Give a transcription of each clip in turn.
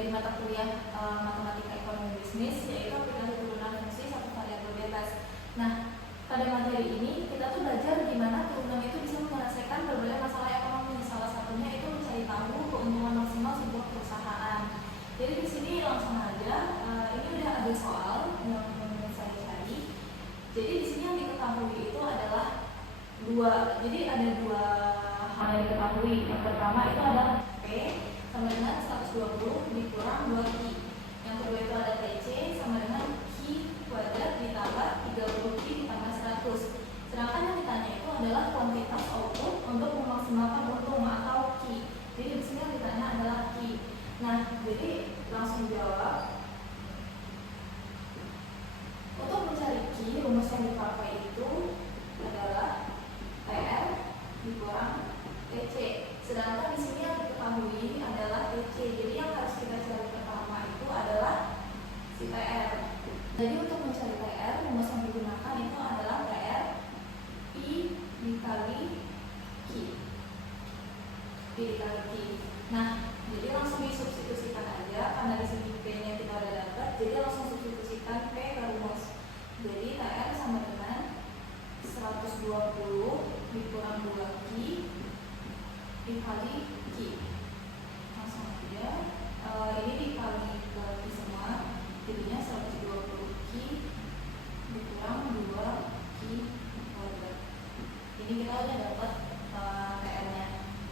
dari mata kuliah matematika ekonomi bisnis, yaitu aplikasi turunan fungsi satu variabel bebas. Nah, pada materi ini kita tuh belajar gimana turunan itu bisa menyelesaikan berbagai masalah ekonomi. Salah satunya itu mencari tahu keuntungan maksimal sebuah perusahaan. Jadi di sini langsung aja, ini udah ada soal yang saya cari. Jadi di sini yang diketahui itu adalah jadi ada dua hal yang diketahui. Yang pertama itu adalah P sama dengan 120 dikurang 2Q. Yang kedua itu ada TC sama dengan Q kuadrat ditambah 30Q ditambah 100. Sedangkan yang ditanya itu adalah kuantitas output untuk memaksimalkan untung atau Q. Jadi di sini yang ditanya adalah Q. Nah, jadi langsung jawab. Untuk mencari Q, rumus yang dipakai itu adalah TR dikurang TC. Sedangkan di sini yang diketahui adalah TC. Jadi yang harus kita cari pertama itu adalah si TR. Jadi untuk mencari TR, rumus yang digunakan itu adalah TR I dikali Q. I dikali Q. Nah, jadi langsung disubstitusikan aja karena di sini P-nya kita udah dapat. Jadi langsung substitusikan P ke rumus. Jadi TR sama dengan 120 dikurang 2Q dikali Q. Langsung aja, ini dikali ke Q semua, jadinya 120Q dikurang 2Q kuadrat. Ini kita udah dapat TR-nya.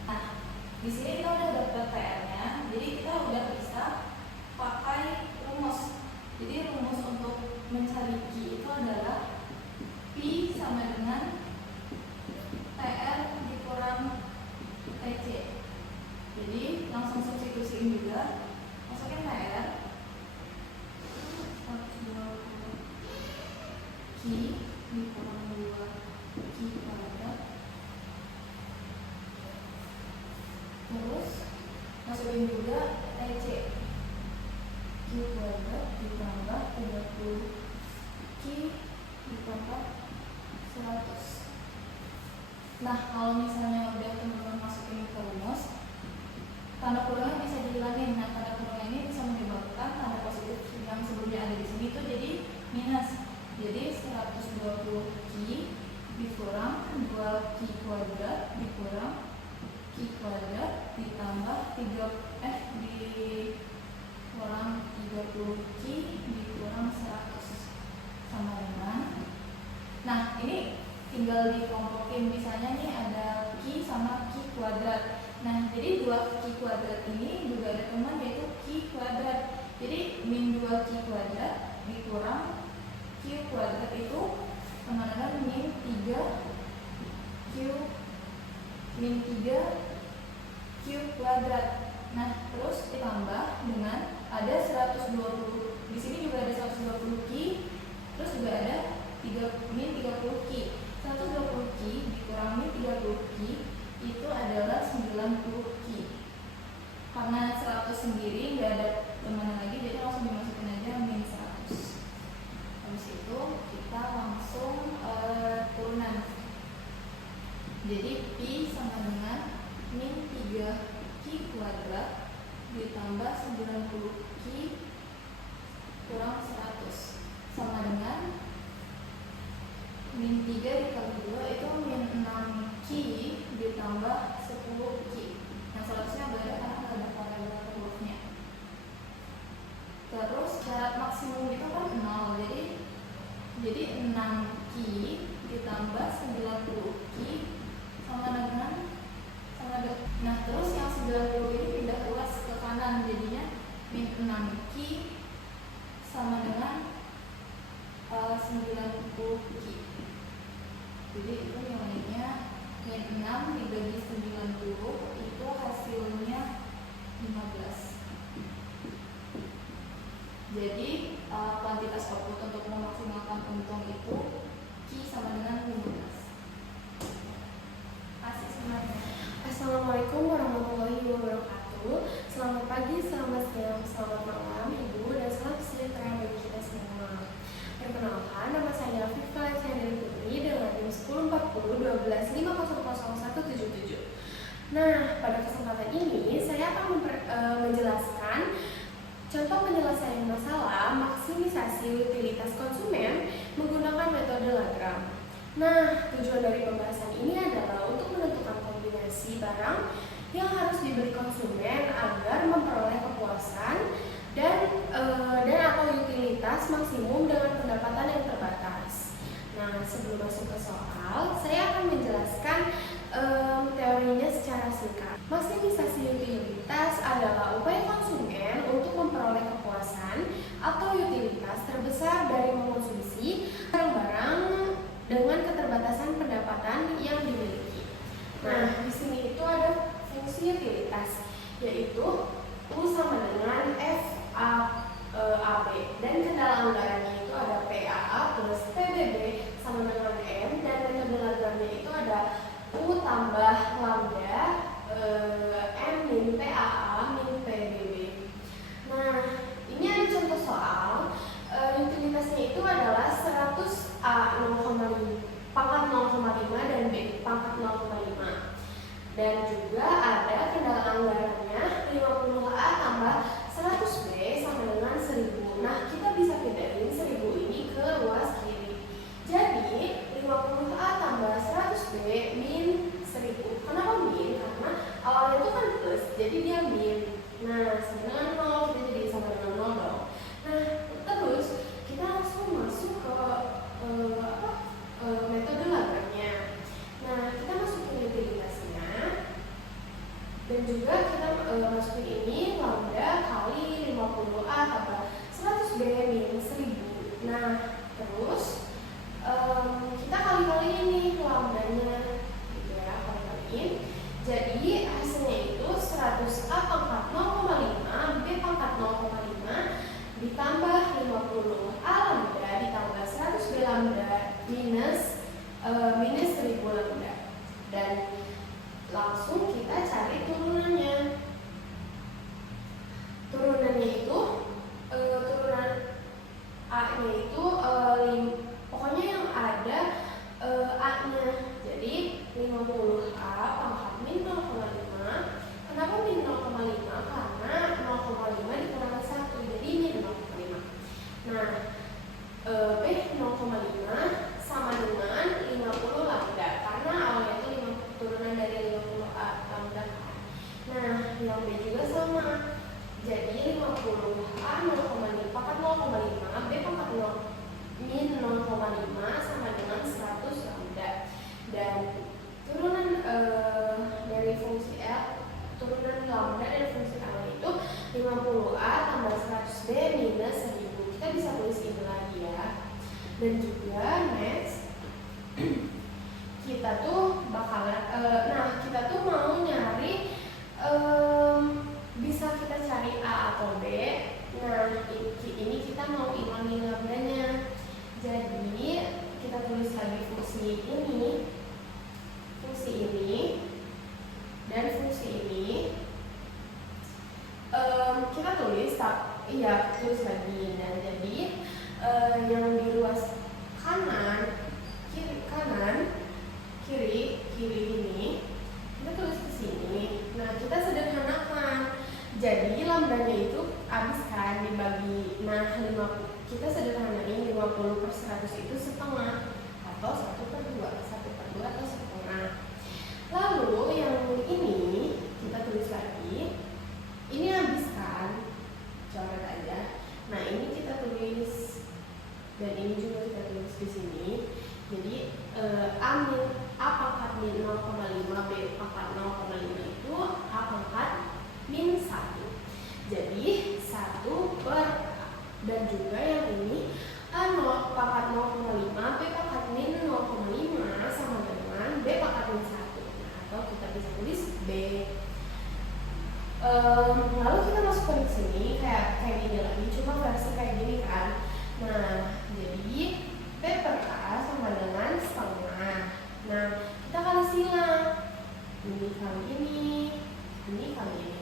Nah, di sini kita udah dapat TR-nya, jadi kita udah bisa pakai rumus. Jadi rumus untuk mencari Q itu adalah P sama dengan TR dikurang TC. Jadi langsung substitusiin juga, masukin TR 120Q dikurang 2Q kuadrat, terus masukin juga TC Q kuadrat ditambah 30Q ditambah 100. Nah, kalau misalnya udah teman-teman masukin ke rumus, tanda kurangnya bisa dihilangin. Nah, tanda kurang ini bisa menyebabkan tanda positif yang sebelumnya ada di sini itu jadi minus. Jadi 120Q dikurang 2Q kuadrat dikurang Q kuadrat ditambah dikurang 30Q dikurang 100 sama dengan. Nah, ini tinggal dikelompokin, misalnya nih ada Q sama Q kuadrat. Nah, jadi 2Q kuadrat ini juga ada teman yaitu Q kuadrat. Jadi min 2Q kuadrat dikurang Q kuadrat itu sama dengan min 3Q kuadrat. Nah, terus ditambah dengan ada 120. Di sini juga ada 120Q, terus juga ada min 30Q. 120Q dikurang min 30Q itu adalah 90Q. Karena 100 sendiri nggak ada teman lagi, jadi langsung dimasukin aja min 100. Habis itu kita langsung turunan. Jadi P sama dengan min 3Q kuadrat ditambah 90Q kurang 100 sama dengan min 3 dikali 2 itu min 6Q ditambah 10Q. Yang 100-nya nggak ada karena nggak ada variabel hurufnya. Terus syarat maksimum itu kan 0, jadi 6Q ditambah 90Q sama dengan nah, terus yang 90 ini pindah luas ke kanan, jadinya min 6Q sama dengan 90Q. Jadi itu nilainya min 6 dibagi 90 mendeterminasi utilitas konsumen menggunakan metode Lagrange. Nah, tujuan dari pembahasan ini adalah untuk menentukan kombinasi barang yang harus dibeli konsumen agar memperoleh kepuasan dan atau utilitas maksimum dengan pendapatan yang terbatas. Nah, sebelum masuk ke soal, saya akan menjelaskan teorinya secara singkat. Maksimisasi utilitas adalah upaya konsumen untuk memperoleh kepuasan atau utilitas terbesar dari mengonsumsi barang-barang dengan keterbatasan pendapatan yang dimiliki. Nah, di sini itu ada fungsi utilitas, yaitu U sama dengan FAB, dan kendala anggarannya itu ada PAA plus PBB sama dengan M, dan metode Lagrange itu ada U tambah lambda M min PAA min PBB. Nah, ini ada contoh soal. Utilitasnya itu adalah 100A 0,5 pangkat 0,5 dan B pangkat 0,5. Dan juga ada kendala anggarannya 50A tambah 100B sama dengan 1000. Nah, kita bisa pindahin 1000 ini ke ruas kiri. Jadi 50A tambah 100B min 1000. Kenapa min? Karena awalnya itu kan plus, jadi dia min. Nah, sama dengan 0, kita jadi sama dengan 0 dong. Nah, terus kita langsung masuk ke metode Lagrange. Nah, kita masukin utilitasnya, dan juga kita masukin ini lambda kali 50A tambah 100B min 1000. Nah, terus kita kali-kali ini lambdanya gitu ya, kali-kaliin. Jadi hasilnya itu 100A pangkat 0,5 B pangkat 0,5 ditambah 50A lambda ditambah 100B lambda minus 1000 lambda. Dan langsung kita cari turunannya. Turunannya itu turunan A-nya itu pokoknya yang ada A-nya. Jadi 50A pangkat min 0,5. Kenapa min 0,5? Karena 0,5 dikurangi 1, jadi min 0,5. Nah, B 0,5 sama dengan 50 lambda, karena awalnya itu turunan dari 50A lambda. Nah, yang B juga sama. Jadi 50A 0,5 pangkat 0,5 B pangkat 0 min 0,5 sama dengan 100 lambda. Dan turunan dari fungsi L, turunan lambda dari fungsi L itu 50A tambah 100B minus 1000. Kita bisa tulis ini lagi ya. Dan juga next kita tuh bakalan kita tuh mau nyari bisa kita cari A atau B. Nah, ini kita mau hilangin lambdanya. Jadi kita tulis lagi fungsi ini dan fungsi ini. Kita tulis tulis lagi. Dan jadi yang di ruas kiri ini kita tulis ke sini. Nah, kita sederhanakan. Jadi lambdanya itu habis kan dibagi. Nah, kita sederhanain 50/100 itu setengah atau 1/2 atau setengah. Lalu yang ini kita tulis lagi. Ini habis kan, coret aja. Nah, ini kita tulis, dan ini juga kita tulis di sini. Jadi A pangkat min 0,5 B pangkat 0,5 itu A pangkat min 1. Jadi 1 per, dan juga yang ini A pangkat 0,5 B pangkat min 0,5 sama dengan B pangkat min 1. Nah, atau kita bisa tulis B. Lalu kita masukkan ke sini kayak gini lagi, cuma versi kayak gini kan. Nah, jadi B per A sama dengan setengah. Nah, kita kali silang. Ini kali ini kali ini.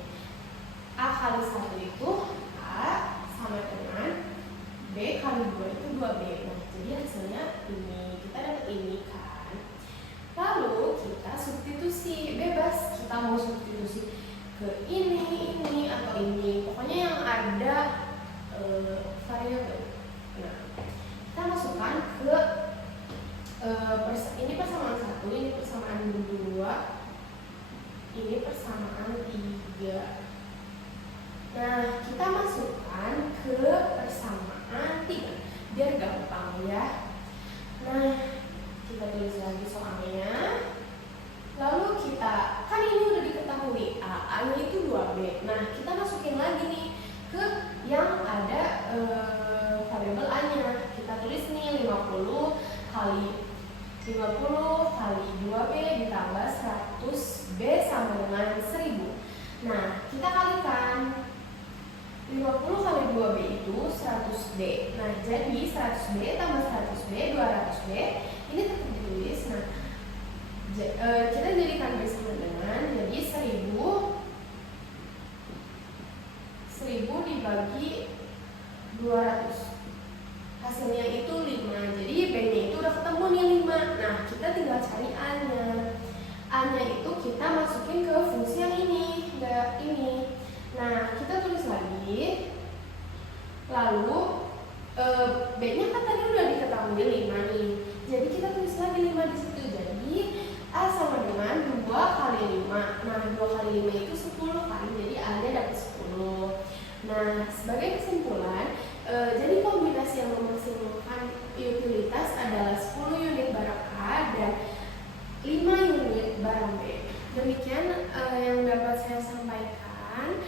A kali 1 itu A sama dengan B kali 2 itu 2B. Nah, jadi hasilnya ini. Kita dapat ini kan. Lalu kita substitusi, bebas. Kita mau substitusi ke ini atau ini. Pokoknya yang ada variabel. Nah, Ini persamaan 1, ini persamaan 2, ini persamaan 3. Nah, kita masukkan ke persamaan 3 biar gampang ya. Nah, kita tulis lagi soalnya. Lalu kita, kan ini udah diketahui A-nya itu 2B. Nah, kita masukin lagi nih ke yang ada variabel A-nya. Kita tulis nih 50 kali 2B ditambah 100B sama dengan 1000. Nah, kita kalikan 50 kali 2B itu 100B. Nah, jadi 100B tambah 100B, 200B. Ini tetap ditulis. Nah, kita jadikan B sama dengan, jadi 1000 dibagi 200. Hasilnya itu 5. Jadi B-nya itu udah ketemu nih 5. Nah, kita tinggal cari A-nya. A-nya itu kita masukin ke fungsi yang ini, enggak ini. Nah, kita tulis lagi. Lalu B-nya kan tadi udah diketahui 5 nih. Jadi kita tulis lagi 5 di situ. Jadi A sama dengan 2 kali 5. Nah, 2 kali 5 itu 10 kan. Jadi A-nya dapat 10. Nah, sebagai kesimpulan, jadi kombinasi yang memaksimalkan utilitas adalah 10 unit barang A dan 5 unit barang B. Demikian yang dapat saya sampaikan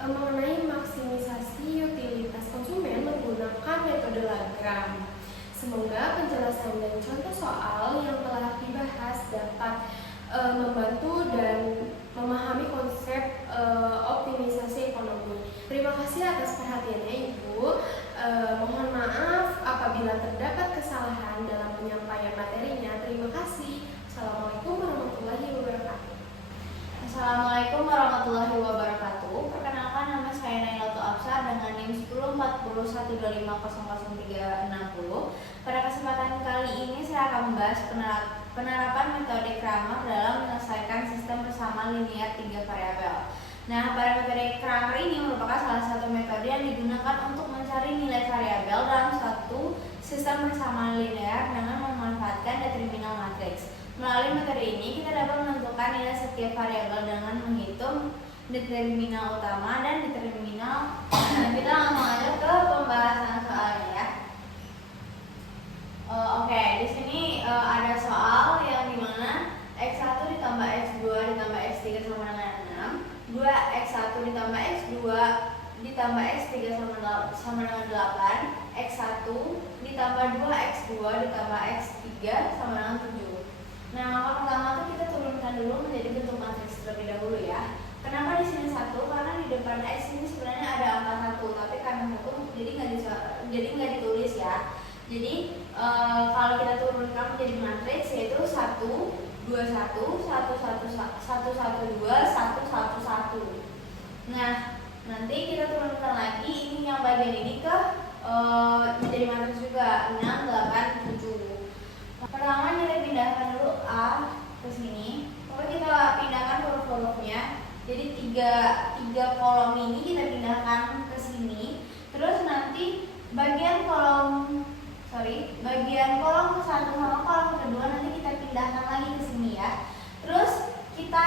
mengenai maksimisasi utilitas konsumen menggunakan metode Lagrange. Semoga penjelasan dan contoh soal yang telah dibahas dapat membantu dan memahami konsep optimisasi ekonomi. Terima kasih atas perhatiannya Ibu. Mohon maaf apabila terdapat kesalahan dalam penyampaian materinya. Terima kasih. Assalamualaikum warahmatullahi wabarakatuh. Assalamualaikum warahmatullahi wabarakatuh. Perkenalkan, nama saya Nailatul Absar dengan NIM 104012500360. Pada kesempatan kali ini saya akan membahas penerapan metode Kramer dalam menyelesaikan sistem persamaan linear 3 variabel. Nah, pada metode Kramer ini merupakan salah satu metode yang digunakan untuk mencari nilai variabel dalam suatu sistem persamaan linear dengan memanfaatkan determinal matriks. Melalui metode ini, kita dapat menentukan nilai setiap variabel dengan menghitung determinal utama dan determinal. Kita langsung aja ke pembahasan soalnya ya. Oke, di sini ada soal yang dimana X1 ditambah X2 ditambah X3 sama dengan 6, 2X1 ditambah X2 ditambah X3 sama dengan 8, X1 ditambah 2X2 ditambah X3 sama dengan 7. Nah, maka pertama tuh kita turunkan dulu menjadi bentuk matriks terlebih dahulu ya. Kenapa di sini 1? Karena di depan X ini sebenarnya ada angka 1, tapi karena 1 jadi nggak ditulis ya. Jadi kalau kita turunkan menjadi matriks yaitu 1 2 1 1 1 1 1 1 2 1 1 1. Nah, nanti kita turunkan lagi ini yang bagian ini ke menjadi matriks juga 6 8 7. Pertama kita pindahkan dulu A ke sini. Lalu kita pindahkan huruf-hurufnya. Jadi tiga kolom ini kita pindahkan ke sini. Terus nanti bagian kolom ke satu sama kolom kedua nanti kita pindahkan lagi ke sini ya. Terus kita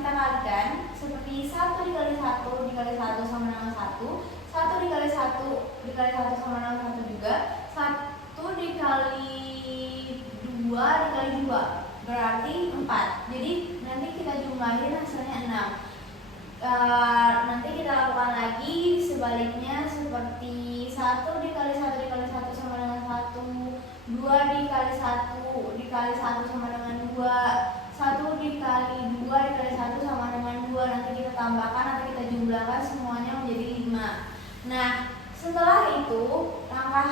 kalikan seperti 1 dikali 1 dikali 1 sama dengan 1, 1 dikali 1 dikali 1 sama dengan 1 juga, 1 dikali 2 dikali 2 berarti 4. Jadi nanti kita jumlahin hasilnya 6. Nanti kita lakukan lagi sebaliknya seperti 1 dikali 1 dikali 1 sama dengan 1, 2 dikali 1 dikali 1 sama dengan 2, 1 dikali 2 dikali 1 sama dengan 2. Nanti kita tambahkan, nanti kita jumlahkan semuanya menjadi 5. Nah, setelah itu langkah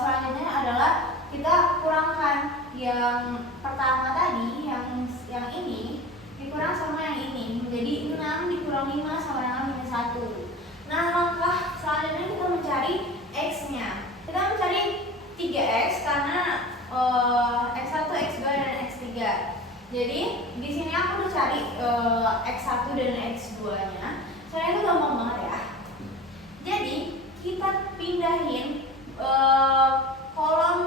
selanjutnya adalah kita kurangkan yang pertama tadi, yang ini dikurang sama yang ini menjadi 6 dikurang 5 sama dengan minus 1. Nah, langkah selanjutnya kita mencari X-nya. Kita mencari 3X karena X1, X2, dan X3. Jadi di sini aku udah cari X1 dan X2-nya. Soalnya itu gampang banget ya. Jadi kita pindahin kolom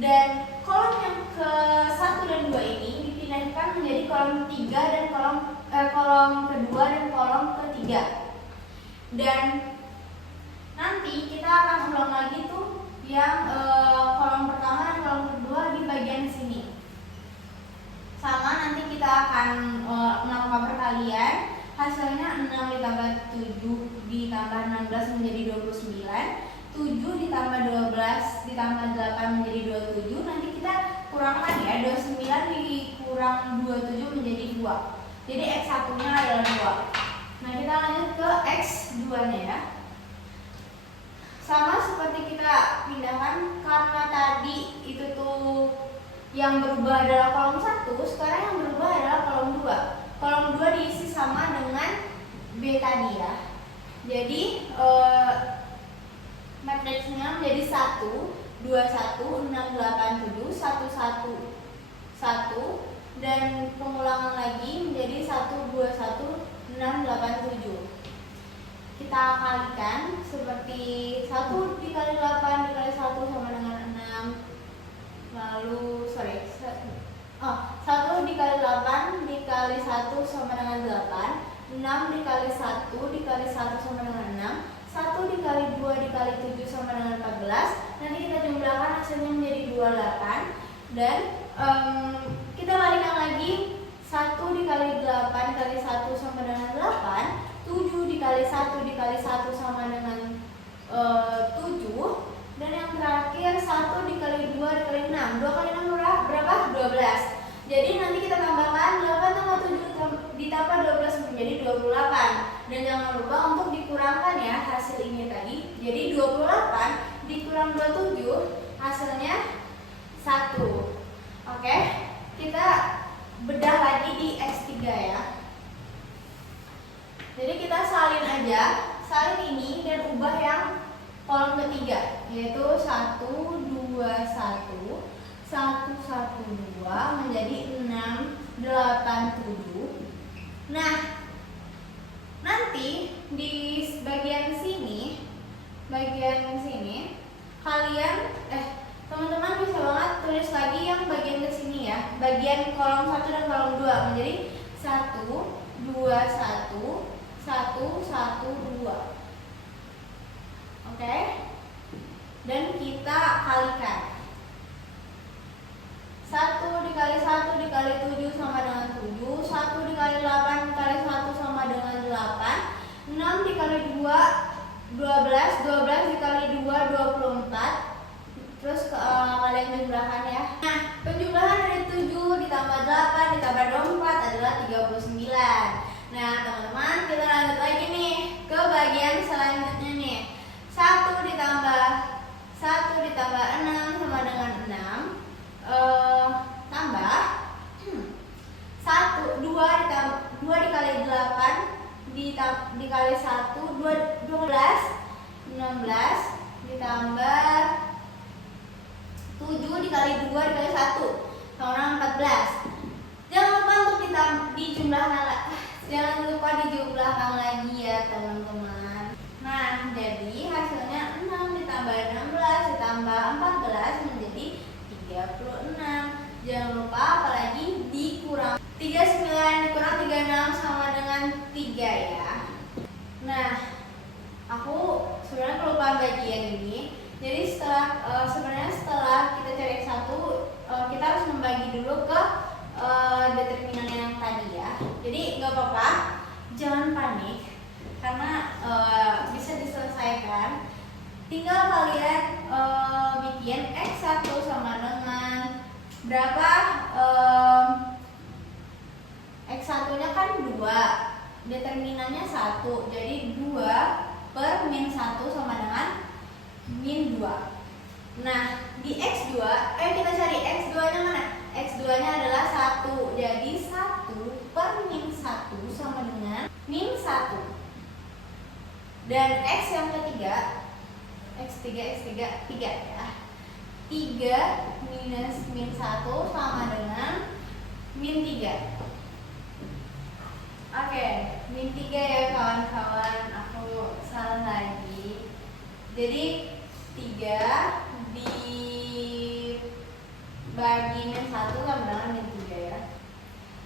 Dan kolom yang ke 1 dan 2 ini dipindahkan menjadi kolom 3 dan kolom kedua dan kolom ketiga. Dan nanti kita akan ulang lagi tuh yang kolom pertama dan kolom kedua di bagian sini. Sama nanti kita akan melakukan perkalian. Hasilnya 6 ditambah 7 ditambah 16 menjadi 29. 7 ditambah 12 ditambah 8 menjadi 27. Nanti kita kurangkan ya, 29 dikurang 27 menjadi 2. Jadi X1 nya adalah 2. Nah kita lanjut ke X2 nya ya. Sama seperti kita pindahkan, karena tadi itu tuh yang berubah adalah kolom 1, sekarang yang berubah adalah kolom 2. Kolom 2 diisi sama dengan B tadi ya. Jadi matriksnya menjadi 1, 2, 1, 6, 8, 7, 1, 1, 1, dan pengulangan lagi menjadi 1, 2, 1, 6, 8, 7. Kita kalikan seperti 1 dikali 8 dikali 1 sama dengan 6. Lalu 1 dikali 8 dikali 1 sama dengan 8. 6 dikali 1 dikali 1 sama dengan 6. 1 dikali 2 dikali 7 sama dengan 14. Nanti kita jumlahkan hasilnya menjadi 28. Dan kita balikan lagi, 1 dikali 8 dikali 1 sama dengan 8. 7 dikali 1 dikali 1 sama dengan 7. Dan yang terakhir 1 dikali 2 dikali 6. 2 kali 6 berapa? 12. Jadi nanti kita tambahkan 8 tambah 7 ditambah 12 menjadi 28. Dan jangan lupa untuk dikurangkan ya hasil ini tadi. Jadi 28 dikurang 27 hasilnya 1. Oke, kita bedah lagi di X3 ya. Jadi kita salin aja, salin ini dan ubah yang kolom ketiga, yaitu 1, 2, 1, 1, 1, 2 menjadi 6, 8, 7. Nah, nanti di bagian sini kalian teman-teman bisa banget tulis lagi yang bagian ke sini ya. Bagian kolom 1 dan kolom 2 menjadi 1, 2, 1, 1, 1, 2. Oke? Dan kita kalikan. 1 dikali 1 dikali 7 sama dengan 7. 1 dikali 8 dikali 1 sama dengan 8. 6 dikali 2 12. 12 dikali 2 24. Terus kalian jumlahkan ya. Nah, penjumlahan dari 7 ditambah 8 ditambah 24 adalah 39. Nah, teman-teman, kita lanjut lagi nih ke bagian selanjutnya nih. 1 ditambah 6 sama dengan 6. Tambah 2 dikali 8 dikali 1 12. 16 ditambah 7 dikali 2 dikali 1 sama dengan 14. Jangan lupa untuk dijumlahkan lagi ya teman-teman. Nah, jadi hasilnya 6 ditambah 16 ditambah 14 menjadi 36. Jangan lupa apalagi dikurang 39 dikurang 36 sama dengan 3 ya. Nah, aku sebenarnya kelupaan bagian ini. Jadi sebenarnya setelah kita cari X1, kita harus membagi dulu ke determinan yang tadi ya. Jadi nggak apa-apa, jangan panik karena bisa diselesaikan. Tinggal kalian bikin X1 sama dengan berapa? X1 nya kan 2, determinannya 1, jadi 2 per min 1 sama dengan min 2. Nah, di X2, kita cari X2 nya mana? X2 nya adalah 1, jadi 1 per min 1 sama dengan min 1. Dan X yang ketiga, X3 ya. 3 minus min 1 sama dengan min 3. Oke, min 3 ya kawan-kawan, aku salah lagi. Jadi 3 bagi min 1 sama dengan min 3 ya.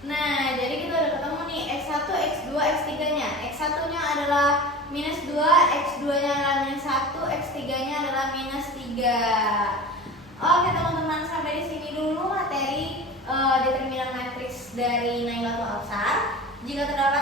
Nah, jadi kita udah ketemu nih X1, X2, X3 nya. X1 nya adalah minus 2, X2 nya adalah minus 1, X3 nya adalah minus 3. Oke teman-teman, sampai di sini dulu materi determinan matriks dari Nailatul Awsar. Jika terdapat